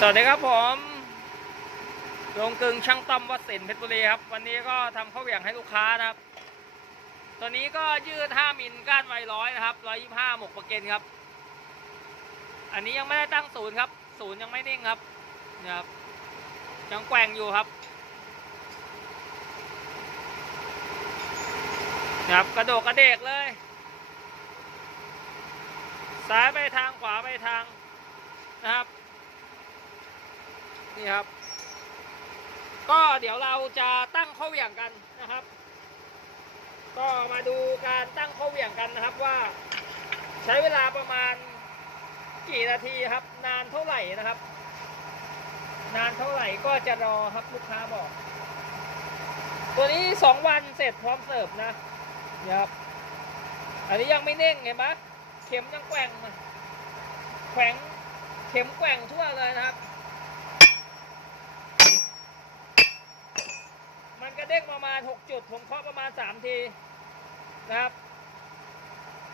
สวัสดีครับผมโรงกึงช่างต้อมวัดสินเพชรบุรีครับ วันนี้ก็ทำข้าวเหวี่ยงให้ลูกค้านะครับ ตัวนี้ก็ยืด5มิลก้านไวร้อยนะครับ125หมกประเกนครับ อันนี้ยังไม่ได้ตั้งศูนย์ครับ ศูนย์ยังไม่นิ่งครับนี่ยครับยังแกว่งอยู่ครับนะครับกระโดดกระเดกเลย ซ้ายไปทางขวาไปทางนะครับ นี่ครับ ก็เดี๋ยวเราจะตั้งข้อเหวี่ยงกันนะครับ ก็มาดูการตั้งข้อเหวี่ยงกันนะครับว่า ใช้เวลาประมาณกี่นาทีครับ นานเท่าไหร่นะครับ นานเท่าไหร่ก็จะรอครับลูกค้าบอก ตัวนี้สองวันเสร็จพร้อมเสิร์ฟนะนี่ครับอันนี้ยังไม่เน่งเห็นไหมเข็มยังแกว่งแขวงเข็มแกว่งทั่วเลยนะครับ มันก ระเด้งประมาณ 6 จุด ผมเคาะประมาณ 3 ทีนะครับ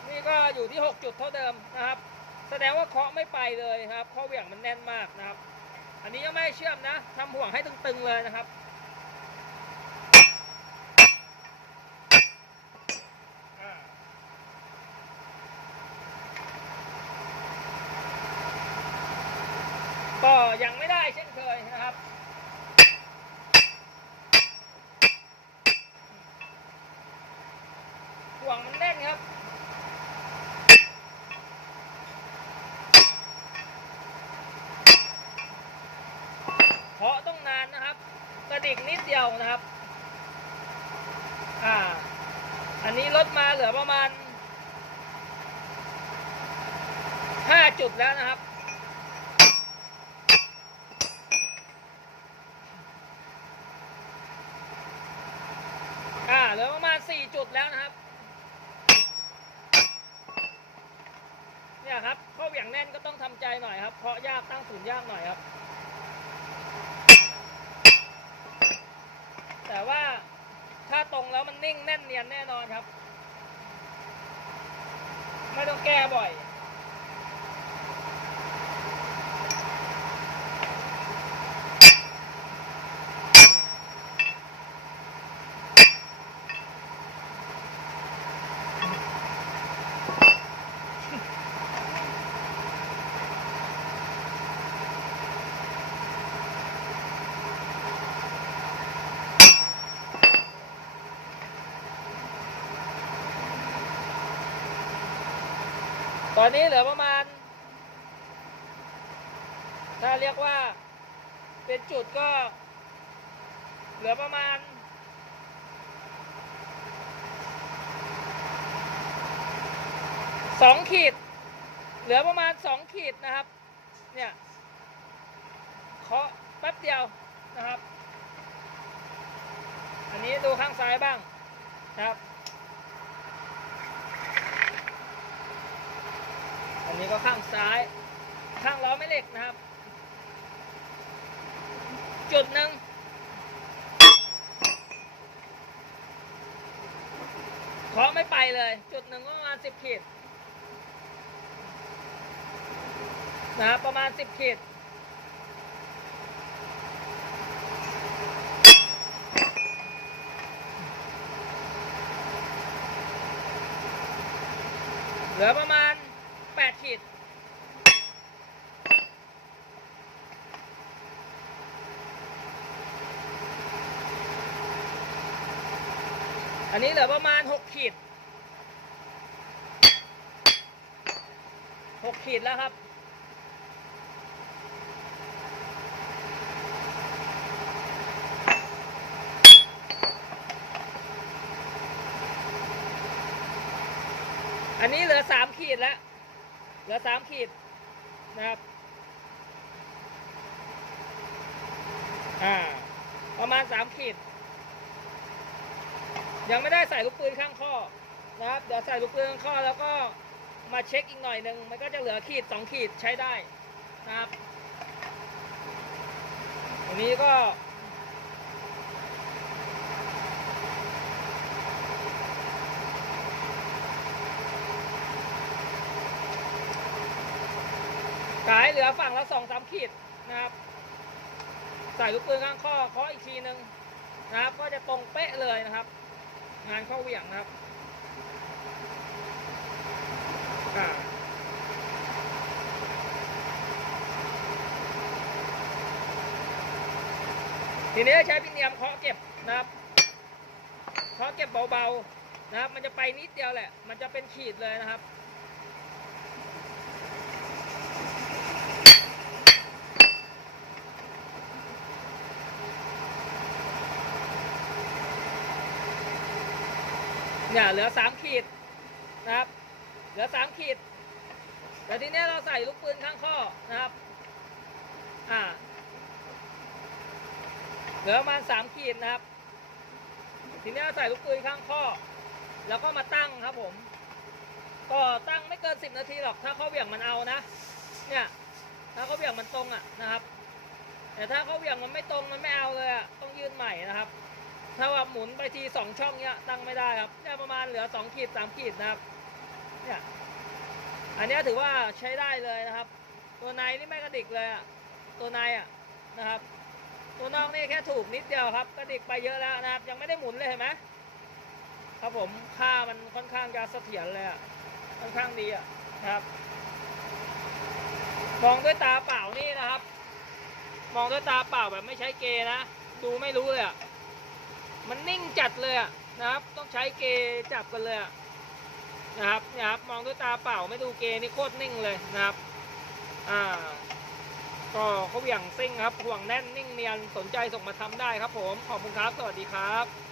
นี่ก็อยู่ที่ 6 จุดเท่าเดิมนะครับ แสดงว่าเคาะไม่ไปเลยครับข้อเหวี่ยงมันแน่นมากนะครับ อันนี้ยังไม่เชื่อมนะทำห่วงให้ตึงๆเลยนะครับก็ยังไม่ได้เช่นเคยนะครับ วงมันแน่นครับเพาะต้องนานนะครับ กระดิกนิดเดียวนะครับ อ่า อันนี้ลดมาเหลือประมาณ5จุดแล้วนะครับอ่าเหลือประมาณ4จุดแล้วนะครับ แต่ครับเข้าเหวี่ยงแน่นก็ต้องทำใจหน่อยครับ เพราะยากตั้งศูนย์ยากหน่อยครับ แต่ว่าถ้าตรงแล้วมันนิ่งแน่นเนียนแน่นอนครับ ไม่ต้องแก้บ่อย อนนี้เหลือประมาณ ถ้าเรียกว่าเป็นจุดก็ เหลือประมาณสองขีด เหลือประมาณสองขีดนะครับ เนี่ยเคาะแป๊บเดียวนะครับ อันนี้ดูข้างซ้ายบ้างนะครับ อันนี้ก็ข้างซ้าย ข้างล้อไม่เหล็กนะครับ จุดหนึ่งเคาะไม่ไปเลย จุดหนึ่งก็ประมาณสิบขีดนะครับประมาณสิบขีดเหลือประมาณ ดขีดอันนี้เหลือประมาณหกขีดหกขีดแล้วครับ อันนี้เหลือสามขีดแล้ว ลือสามขีดนะครับอ่าประมาณสามขีด ยังไม่ได้ใส่ลูกปืนข้างข้อนะครับเดี๋ยวใส่ลูกปืนข้างข้อแล้วก็มาเช็คอีกหน่อยหนึ่งมันก็จะเหลือขีดสองขีดใช้ได้นะครับอันนี้ก็ กายเหลือฝั่งละสองสามขีดนะครับใส่ลูกปืนข้างข้อเคาะอีกทีหนึ่งนะครับ ก็จะตรงเป๊ะเลยนะครับ งานเข้าเหวี่ยงนะครับทีนี้ใช้พินเนียมเคาะเก็บนะครับเคาะเก็บเบาๆนะครับ มันจะไปนิดเดียวแหละ มันจะเป็นขีดเลยนะครับ เนี่ยเหลือสามขีดนะครับ เหลือสามขีดแต่ทีนี้เราใส่ลูกปืนข้างข้อนะครับ อ่า เหลือประมาณสามขีดนะครับ ทีนี้เราใส่ลูกปืนข้างข้อ แล้วก็มาตั้งครับผม ก็ตั้งไม่เกินสิบนาทีหรอก ถ้าเขาเหวี่ยงมันเอานะ เนี่ย ถ้าเขาเหวี่ยงมันตรงอะนะครับ แต่ถ้าเขาเหวี่ยงมันไม่ตรงมันไม่เอาเลยอะ ต้องยืนใหม่นะครับ ถ้าว่าหมุนไปทีสองช่องเนี้ยตั้งไม่ได้ครับเนี่ยประมาณเหลือสองขีดสามขีดนะครับเนี่ยอันนี้ถือว่าใช้ได้เลยนะครับ ตัวในนี่ไม่กระดิกเลยอะตัวในอะนะครับ ตัวนอกนี่แค่ถูกนิดเดียวครับกระดิกไปเยอะแล้วนะครับ ยังไม่ได้หมุนเลยเห็นไหมครับผมค่ามันค่อนข้างจะเสถียรเลยอะค่อนข้างดีอะนะครับมองด้วยตาเปล่านี่นะครับ มองด้วยตาเปล่าแบบไม่ใช้เกนะ ดูไม่รู้เลยอะ มันนิ่งจัดเลยอะนะครับ ต้องใช้เกจับกันเลยอะนะครับนะครับมองด้วยตาเปล่าไม่ดูเกนี่โคตรนิ่งเลยนะครับ อ่า ก็เขาเหวี่ยงซิ่งครับห่วงแน่นนิ่งเนียนสนใจส่งมาทำได้ครับผมขอบคุณครับ สวัสดีครับ